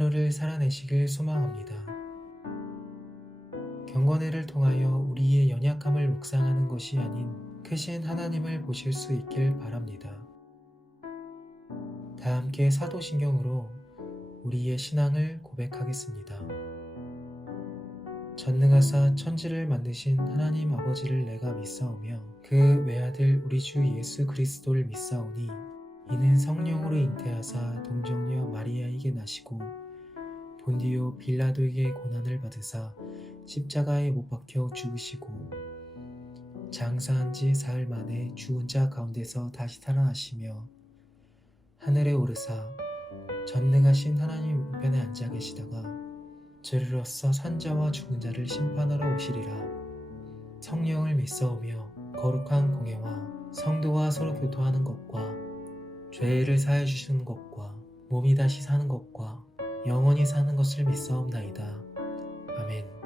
하루를 살아내시길 소망합니다. 경건회를 통하여 우리의 연약함을 묵상하는 것이 아닌 크신 하나님을 보실 수 있길 바랍니다. 다 함께 사도신경으로 우리의 신앙을 고백하겠습니다. 전능하사 천지를 만드신 하나님 아버지를 내가 믿사오며 그 외아들 우리 주 예수 그리스도를 믿사오니 이는 성령으로 잉태하사 동정녀 마리아에게 나시고 본디오 빌라도에게 고난을 받으사 십자가에 못 박혀 죽으시고 장사한 지 사흘 만에 죽은 자 가운데서 다시 살아나시며 하늘에 오르사 전능하신 하나님 우편에 앉아 계시다가 저리로서 산자와 죽은 자를 심판하러 오시리라. 성령을 믿사오며 거룩한 공예와 성도와 서로 교토하는 것과 죄를 사해 주시는 것과 몸이 다시 사는 것과 영원히 사는 것을 믿사옵나이다. 아멘.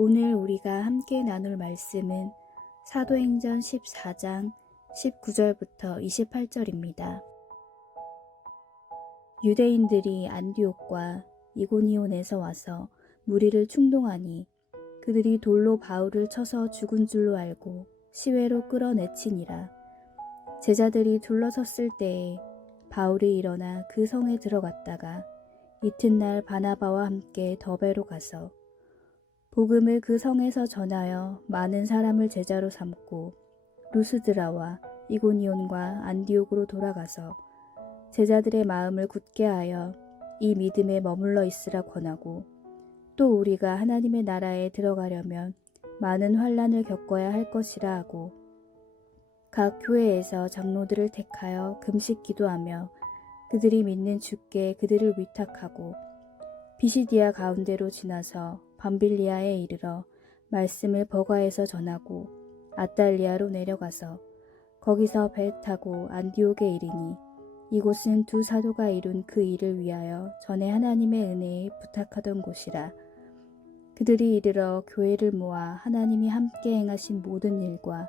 오늘 우리가 함께 나눌 말씀은 사도행전 14장 19절부터 28절입니다. 유대인들이 안디옥과 이고니온에서 와서 무리를 충동하니 그들이 돌로 바울을 쳐서 죽은 줄로 알고 시외로 끌어내치니라. 제자들이 둘러섰을 때에 바울이 일어나 그 성에 들어갔다가 이튿날 바나바와 함께 더베로 가서 복음을 그 성에서 전하여 많은 사람을 제자로 삼고 루스드라와 이고니온과 안디옥으로 돌아가서 제자들의 마음을 굳게 하여 이 믿음에 머물러 있으라 권하고 또 우리가 하나님의 나라에 들어가려면 많은 환난을 겪어야 할 것이라 하고 각 교회에서 장로들을 택하여 금식 기도하며 그들이 믿는 주께 그들을 위탁하고 비시디아 가운데로 지나서 밤빌리아에 이르러 말씀을 버가에서 전하고 아달리아로 내려가서 거기서 배 타고 안디옥에 이르니 이곳은 두 사도가 이룬 그 일을 위하여 전에 하나님의 은혜에 부탁하던 곳이라. 그들이 이르러 교회를 모아 하나님이 함께 행하신 모든 일과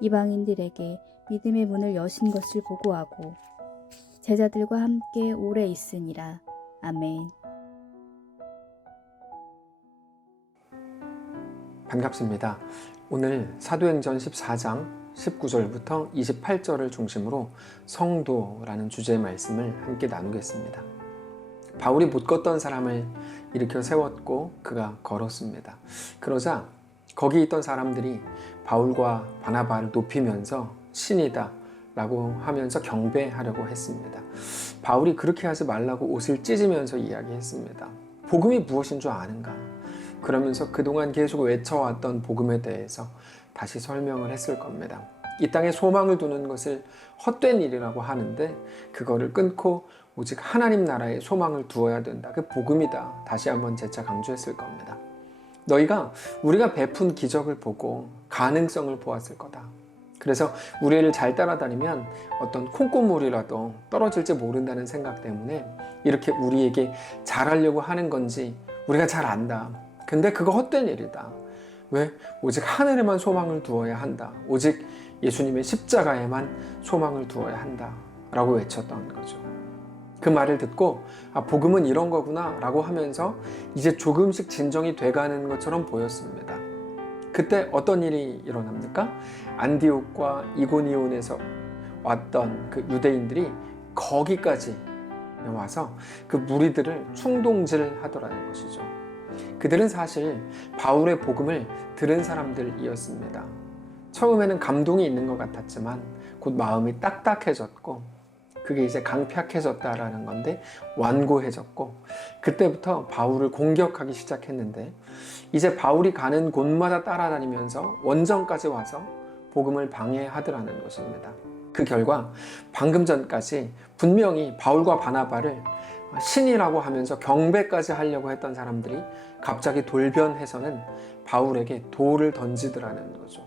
이방인들에게 믿음의 문을 여신 것을 보고하고 제자들과 함께 오래 있으니라. 아멘. 반갑습니다. 오늘 사도행전 14장 19절부터 28절을 중심으로 성도라는 주제의 말씀을 함께 나누겠습니다. 바울이 못 걷던 사람을 일으켜 세웠고 그가 걸었습니다. 그러자 거기 있던 사람들이 바울과 바나바를 높이면서 신이다 라고 하면서 경배하려고 했습니다. 바울이 그렇게 하지 말라고 옷을 찢으면서 이야기했습니다. 복음이 무엇인 줄 아는가? 그러면서 그동안 계속 외쳐왔던 복음에 대해서 다시 설명을 했을 겁니다. 이 땅에 소망을 두는 것을 헛된 일이라고 하는데 그거를 끊고 오직 하나님 나라에 소망을 두어야 된다. 그 복음이다. 다시 한번 재차 강조했을 겁니다. 너희가 우리가 베푼 기적을 보고 가능성을 보았을 거다. 그래서 우리를 잘 따라다니면 어떤 콩고물이라도 떨어질지 모른다는 생각 때문에 이렇게 우리에게 잘하려고 하는 건지 우리가 잘 안다. 근데 그거 헛된 일이다. 왜? 오직 하늘에만 소망을 두어야 한다. 오직 예수님의 십자가에만 소망을 두어야 한다. 라고 외쳤던 거죠. 그 말을 듣고 복음은 이런 거구나 라고 하면서 이제 조금씩 진정이 돼가는 것처럼 보였습니다. 그때 어떤 일이 일어납니까? 안디옥과 이고니온에서 왔던 그 유대인들이 거기까지 와서 그 무리들을 충동질하더라는 것이죠. 그들은 사실 바울의 복음을 들은 사람들이었습니다. 처음에는 감동이 있는 것 같았지만 곧 마음이 딱딱해졌고 그게 이제 강팍해졌다라는 건데 완고해졌고 그때부터 바울을 공격하기 시작했는데 이제 바울이 가는 곳마다 따라다니면서 원정까지 와서 복음을 방해하더라는 것입니다. 그 결과 방금 전까지 분명히 바울과 바나바를 신이라고 하면서 경배까지 하려고 했던 사람들이 갑자기 돌변해서는 바울에게 돌을 던지더라는 거죠.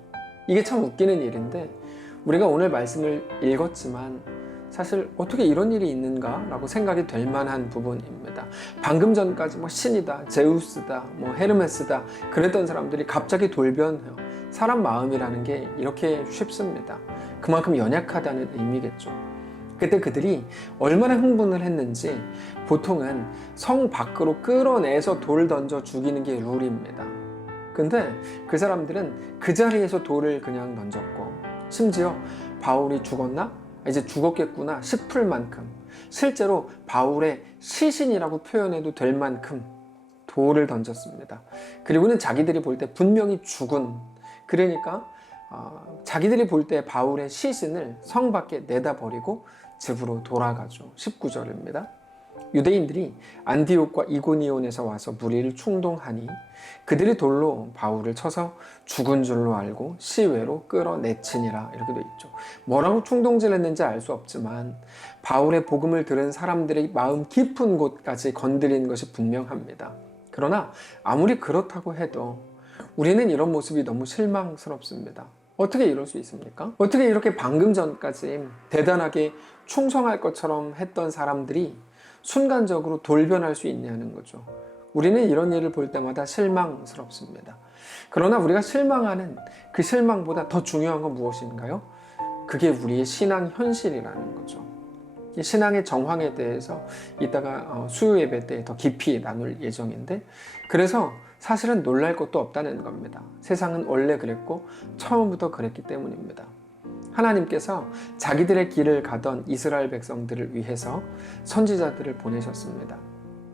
이게 참 웃기는 일인데 우리가 오늘 말씀을 읽었지만 사실 어떻게 이런 일이 있는가 라고 생각이 될 만한 부분입니다. 방금 전까지 신이다, 제우스다, 헤르메스다 그랬던 사람들이 갑자기 돌변해요. 사람 마음이라는 게 이렇게 쉽습니다. 그만큼 연약하다는 의미겠죠. 그때 그들이 얼마나 흥분을 했는지 보통은 성 밖으로 끌어내서 돌 던져 죽이는 게 룰입니다. 근데 그 사람들은 그 자리에서 돌을 그냥 던졌고 심지어 바울이 죽었나? 이제 죽었겠구나 싶을 만큼 실제로 바울의 시신이라고 표현해도 될 만큼 돌을 던졌습니다. 그리고는 자기들이 볼 때 분명히 죽은 그러니까 자기들이 볼 때 바울의 시신을 성 밖에 내다 버리고 집으로 돌아가죠. 19절입니다. 유대인들이 안디옥과 이고니온에서 와서 무리를 충동하니 그들이 돌로 바울을 쳐서 죽은 줄로 알고 시외로 끌어내치니라 이렇게 돼 있죠. 뭐라고 충동질했는지 알 수 없지만 바울의 복음을 들은 사람들의 마음 깊은 곳까지 건드린 것이 분명합니다. 그러나 아무리 그렇다고 해도 우리는 이런 모습이 너무 실망스럽습니다. 어떻게 이럴 수 있습니까? 어떻게 이렇게 방금 전까지 대단하게 충성할 것처럼 했던 사람들이 순간적으로 돌변할 수 있냐는 거죠. 우리는 이런 일을 볼 때마다 실망스럽습니다. 그러나 우리가 실망하는 그 실망보다 더 중요한 건 무엇인가요? 그게 우리의 신앙 현실이라는 거죠. 이 신앙의 정황에 대해서 이따가 수요 예배 때 더 깊이 나눌 예정인데 그래서 사실은 놀랄 것도 없다는 겁니다. 세상은 원래 그랬고 처음부터 그랬기 때문입니다. 하나님께서 자기들의 길을 가던 이스라엘 백성들을 위해서 선지자들을 보내셨습니다.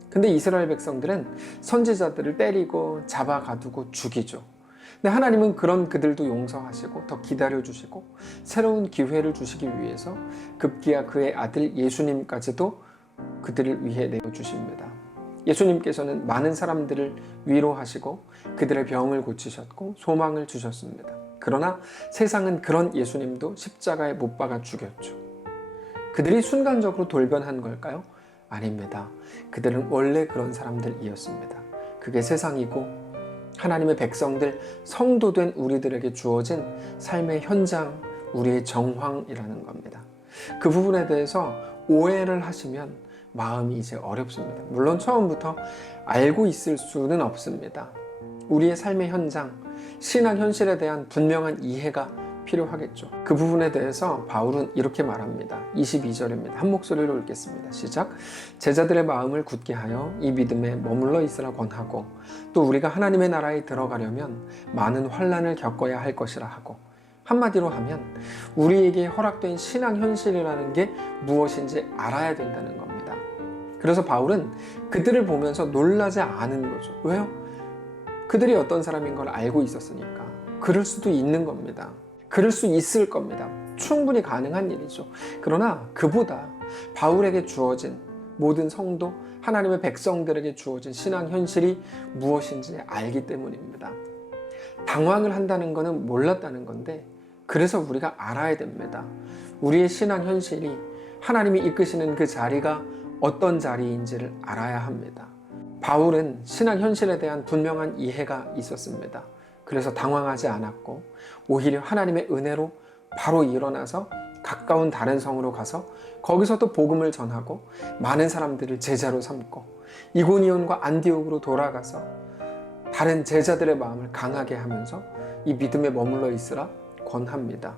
근데 이스라엘 백성들은 선지자들을 때리고 잡아가두고 죽이죠. 근데 하나님은 그런 그들도 용서하시고 더 기다려주시고 새로운 기회를 주시기 위해서 급기야 그의 아들 예수님까지도 그들을 위해 내어주십니다. 예수님께서는 많은 사람들을 위로하시고 그들의 병을 고치셨고 소망을 주셨습니다. 그러나 세상은 그런 예수님도 십자가에 못 박아 죽였죠. 그들이 순간적으로 돌변한 걸까요? 아닙니다. 그들은 원래 그런 사람들이었습니다. 그게 세상이고 하나님의 백성들, 성도된 우리들에게 주어진 삶의 현장, 우리의 정황이라는 겁니다. 그 부분에 대해서 오해를 하시면 마음이 이제 어렵습니다. 물론 처음부터 알고 있을 수는 없습니다. 우리의 삶의 현장, 신앙 현실에 대한 분명한 이해가 필요하겠죠. 그 부분에 대해서 바울은 이렇게 말합니다. 22절입니다. 한 목소리로 읽겠습니다. 시작. 제자들의 마음을 굳게 하여 이 믿음에 머물러 있으라 권하고 또 우리가 하나님의 나라에 들어가려면 많은 환난을 겪어야 할 것이라 하고, 한마디로 하면 우리에게 허락된 신앙 현실이라는 게 무엇인지 알아야 된다는 겁니다. 그래서 바울은 그들을 보면서 놀라지 않은 거죠. 왜요? 그들이 어떤 사람인 걸 알고 있었으니까. 그럴 수도 있는 겁니다. 그럴 수 있을 겁니다. 충분히 가능한 일이죠. 그러나 그보다 바울에게 주어진 모든 성도, 하나님의 백성들에게 주어진 신앙 현실이 무엇인지 알기 때문입니다. 당황을 한다는 것은 몰랐다는 건데, 그래서 우리가 알아야 됩니다. 우리의 신앙 현실이 하나님이 이끄시는 그 자리가 어떤 자리인지를 알아야 합니다. 바울은 신앙 현실에 대한 분명한 이해가 있었습니다. 그래서 당황하지 않았고 오히려 하나님의 은혜로 바로 일어나서 가까운 다른 성으로 가서 거기서 또 복음을 전하고 많은 사람들을 제자로 삼고 이고니온과 안디옥으로 돌아가서 다른 제자들의 마음을 강하게 하면서 이 믿음에 머물러 있으라 권합니다.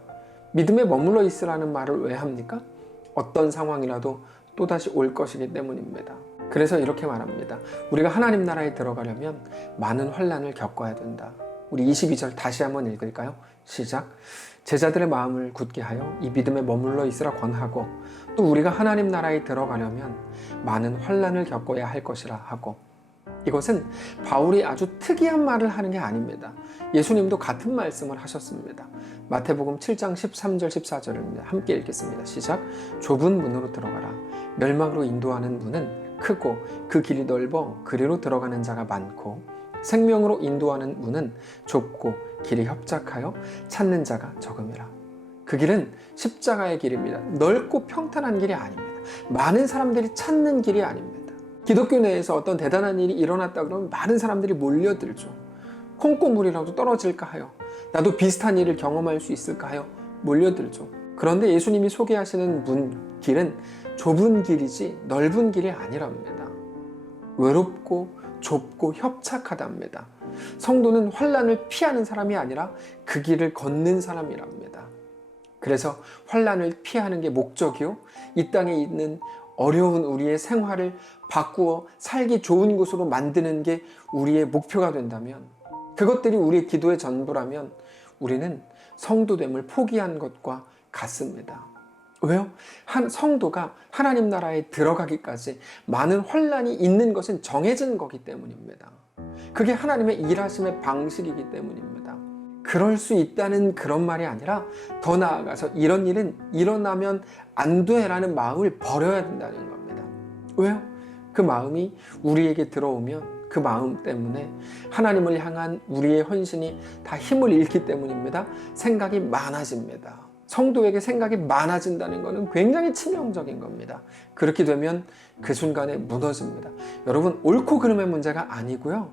믿음에 머물러 있으라는 말을 왜 합니까? 어떤 상황이라도 또다시 올 것이기 때문입니다. 그래서 이렇게 말합니다. 우리가 하나님 나라에 들어가려면 많은 환난을 겪어야 된다. 우리 22절 다시 한번 읽을까요? 시작. 제자들의 마음을 굳게 하여 이 믿음에 머물러 있으라 권하고 또 우리가 하나님 나라에 들어가려면 많은 환난을 겪어야 할 것이라 하고. 이것은 바울이 아주 특이한 말을 하는 게 아닙니다. 예수님도 같은 말씀을 하셨습니다. 마태복음 7장 13절 14절입니다. 함께 읽겠습니다. 시작. 좁은 문으로 들어가라. 멸망으로 인도하는 문은 크고 그 길이 넓어 그리로 들어가는 자가 많고 생명으로 인도하는 문은 좁고 길이 협착하여 찾는 자가 적음이라. 그 길은 십자가의 길입니다. 넓고 평탄한 길이 아닙니다. 많은 사람들이 찾는 길이 아닙니다. 기독교 내에서 어떤 대단한 일이 일어났다 그러면 많은 사람들이 몰려들죠. 콩고물이라도 떨어질까 하여, 나도 비슷한 일을 경험할 수 있을까 하여 몰려들죠. 그런데 예수님이 소개하시는 길은 좁은 길이지 넓은 길이 아니랍니다. 외롭고 좁고 협착하답니다. 성도는 환난을 피하는 사람이 아니라 그 길을 걷는 사람이랍니다. 그래서 환난을 피하는 게 목적이요, 이 땅에 있는 어려운 우리의 생활을 바꾸어 살기 좋은 곳으로 만드는 게 우리의 목표가 된다면, 그것들이 우리의 기도의 전부라면 우리는 성도됨을 포기한 것과 같습니다. 왜요? 성도가 하나님 나라에 들어가기까지 많은 환난이 있는 것은 정해진 거기 때문입니다. 그게 하나님의 일하심의 방식이기 때문입니다. 그럴 수 있다는 그런 말이 아니라 더 나아가서 이런 일은 일어나면 안 돼라는 마음을 버려야 된다는 겁니다. 왜요? 그 마음이 우리에게 들어오면 그 마음 때문에 하나님을 향한 우리의 헌신이 다 힘을 잃기 때문입니다. 생각이 많아집니다. 성도에게 생각이 많아진다는 것은 굉장히 치명적인 겁니다. 그렇게 되면 그 순간에 무너집니다. 여러분, 옳고 그름의 문제가 아니고요,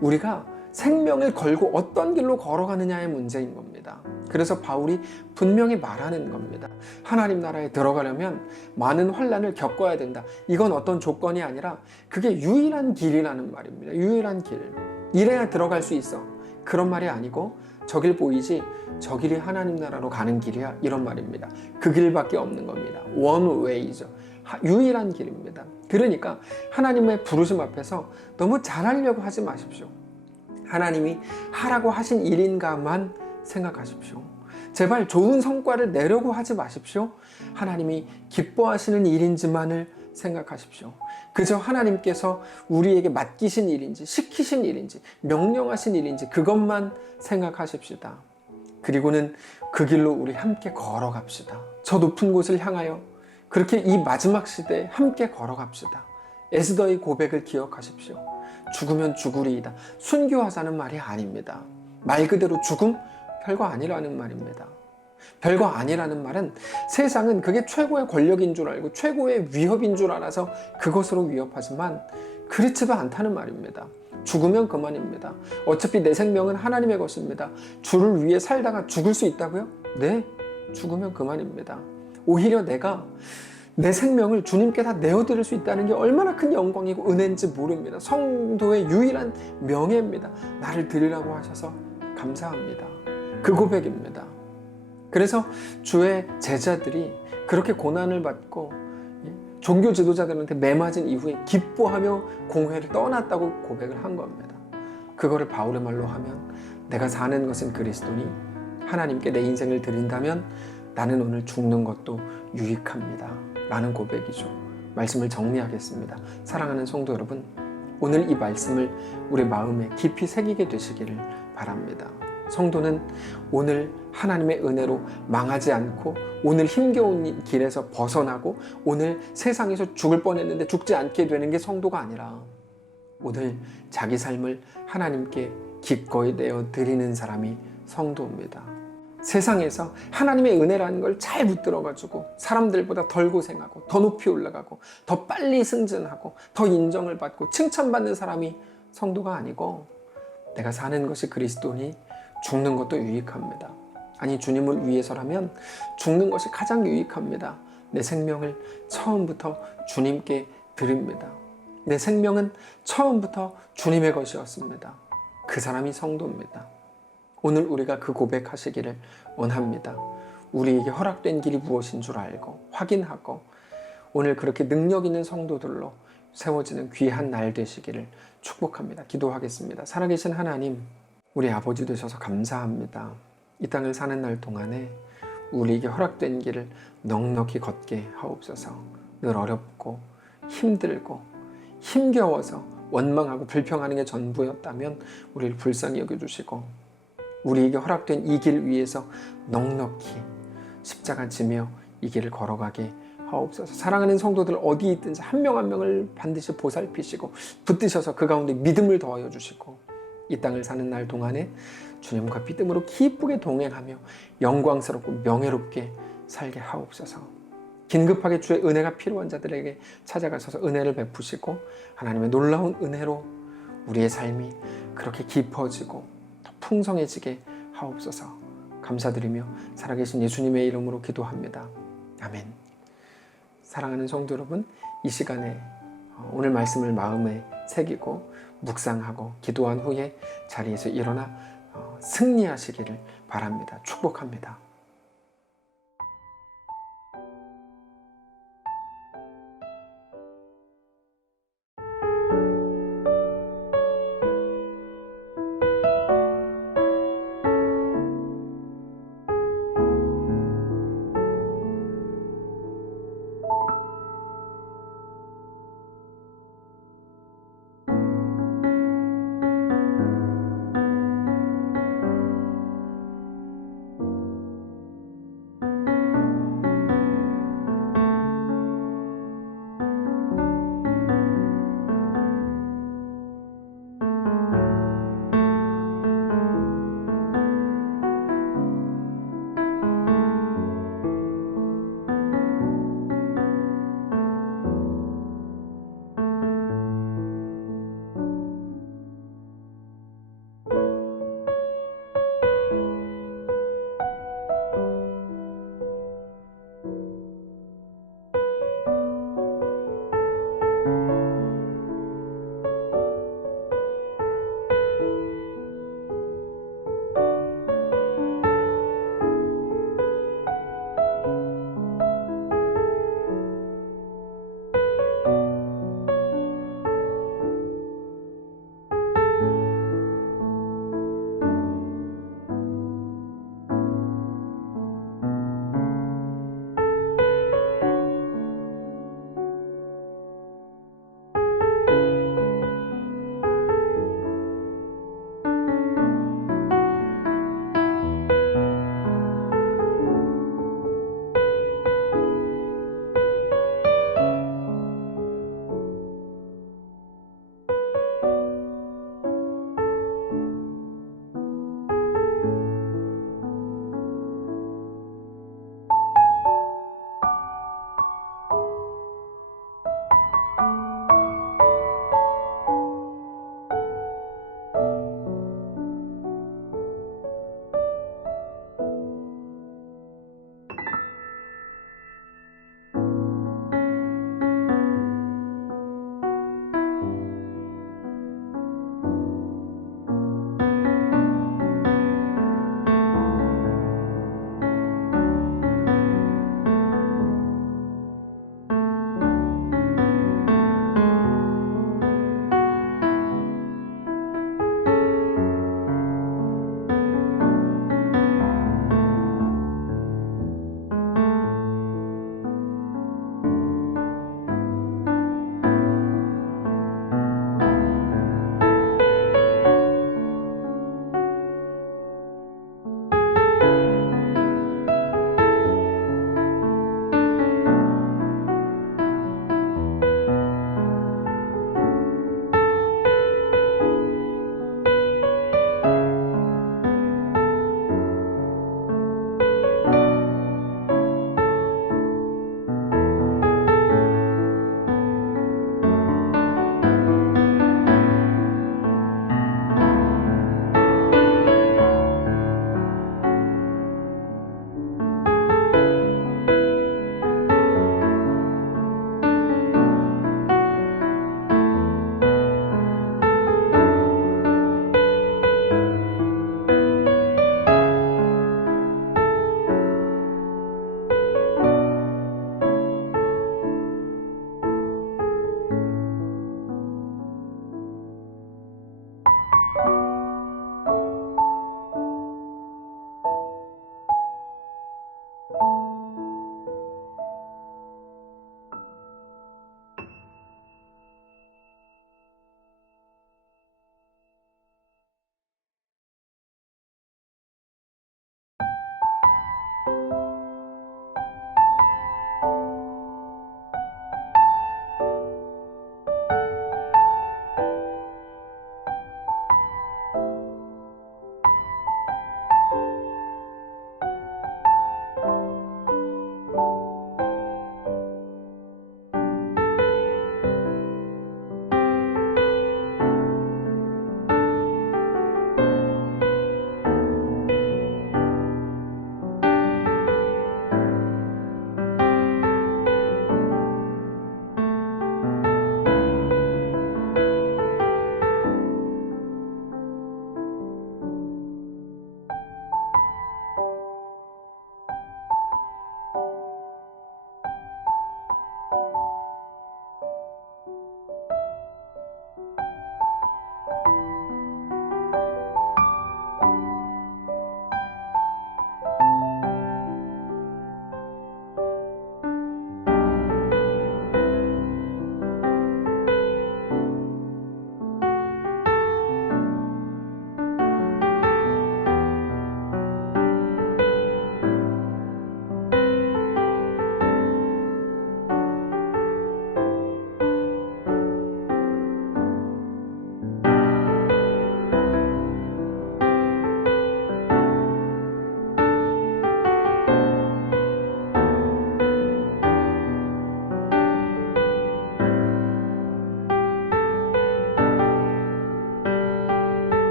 우리가 생명을 걸고 어떤 길로 걸어가느냐의 문제인 겁니다. 그래서 바울이 분명히 말하는 겁니다. 하나님 나라에 들어가려면 많은 환난을 겪어야 된다. 이건 어떤 조건이 아니라 그게 유일한 길이라는 말입니다. 유일한 길. 이래야 들어갈 수 있어. 그런 말이 아니고 저 길 보이지? 저 길이 하나님 나라로 가는 길이야. 이런 말입니다. 그 길밖에 없는 겁니다. One way죠. 유일한 길입니다. 그러니까 하나님의 부르심 앞에서 너무 잘하려고 하지 마십시오. 하나님이 하라고 하신 일인가만 생각하십시오. 제발 좋은 성과를 내려고 하지 마십시오. 하나님이 기뻐하시는 일인지만을 생각하십시오. 그저 하나님께서 우리에게 맡기신 일인지, 시키신 일인지, 명령하신 일인지 그것만 생각하십시다. 그리고는 그 길로 우리 함께 걸어갑시다. 저 높은 곳을 향하여 그렇게 이 마지막 시대에 함께 걸어갑시다. 에스더의 고백을 기억하십시오. 죽으면 죽으리이다. 순교하자는 말이 아닙니다. 말 그대로 죽음? 별거 아니라는 말입니다. 별거 아니라는 말은 세상은 그게 최고의 권력인 줄 알고 최고의 위협인 줄 알아서 그것으로 위협하지만 그렇지도 않다는 말입니다. 죽으면 그만입니다. 어차피 내 생명은 하나님의 것입니다. 주를 위해 살다가 죽을 수 있다고요? 네, 죽으면 그만입니다. 오히려 내가 내 생명을 주님께 다 내어드릴 수 있다는 게 얼마나 큰 영광이고 은혜인지 모릅니다. 성도의 유일한 명예입니다. 나를 드리라고 하셔서 감사합니다. 그 고백입니다. 그래서 주의 제자들이 그렇게 고난을 받고 종교 지도자들한테 매맞은 이후에 기뻐하며 공회를 떠났다고 고백을 한 겁니다. 그거를 바울의 말로 하면 내가 사는 것은 그리스도니 하나님께 내 인생을 드린다면 나는 오늘 죽는 것도 유익합니다 라는 고백이죠. 말씀을 정리하겠습니다. 사랑하는 성도 여러분, 오늘 이 말씀을 우리 마음에 깊이 새기게 되시기를 바랍니다. 성도는 오늘 하나님의 은혜로 망하지 않고 오늘 힘겨운 길에서 벗어나고 오늘 세상에서 죽을 뻔했는데 죽지 않게 되는 게 성도가 아니라 오늘 자기 삶을 하나님께 기꺼이 내어 드리는 사람이 성도입니다. 세상에서 하나님의 은혜라는 걸 잘 붙들어가지고 사람들보다 덜 고생하고 더 높이 올라가고 더 빨리 승진하고 더 인정을 받고 칭찬받는 사람이 성도가 아니고 내가 사는 것이 그리스도니 죽는 것도 유익합니다. 아니 주님을 위해서라면 죽는 것이 가장 유익합니다. 내 생명을 처음부터 주님께 드립니다. 내 생명은 처음부터 주님의 것이었습니다. 그 사람이 성도입니다. 오늘 우리가 그 고백하시기를 원합니다. 우리에게 허락된 길이 무엇인 줄 알고 확인하고 오늘 그렇게 능력 있는 성도들로 세워지는 귀한 날 되시기를 축복합니다. 기도하겠습니다. 살아계신 하나님, 우리 아버지 되셔서 감사합니다. 이 땅을 사는 날 동안에 우리에게 허락된 길을 넉넉히 걷게 하옵소서. 늘 어렵고 힘들고 힘겨워서 원망하고 불평하는 게 전부였다면 우리를 불쌍히 여겨주시고 우리에게 허락된 이 길 위에서 넉넉히 십자가 지며 이 길을 걸어가게 하옵소서. 사랑하는 성도들 어디 있든지 한 명 한 명을 반드시 보살피시고 붙드셔서 그 가운데 믿음을 더하여 주시고 이 땅을 사는 날 동안에 주님과 믿음으로 기쁘게 동행하며 영광스럽고 명예롭게 살게 하옵소서. 긴급하게 주의 은혜가 필요한 자들에게 찾아가셔서 은혜를 베푸시고 하나님의 놀라운 은혜로 우리의 삶이 그렇게 깊어지고 더 풍성해지게 하옵소서. 감사드리며 살아계신 예수님의 이름으로 기도합니다. 아멘. 사랑하는 성도 여러분, 이 시간에 오늘 말씀을 마음에 새기고 묵상하고 기도한 후에 자리에서 일어나 승리하시기를 바랍니다. 축복합니다.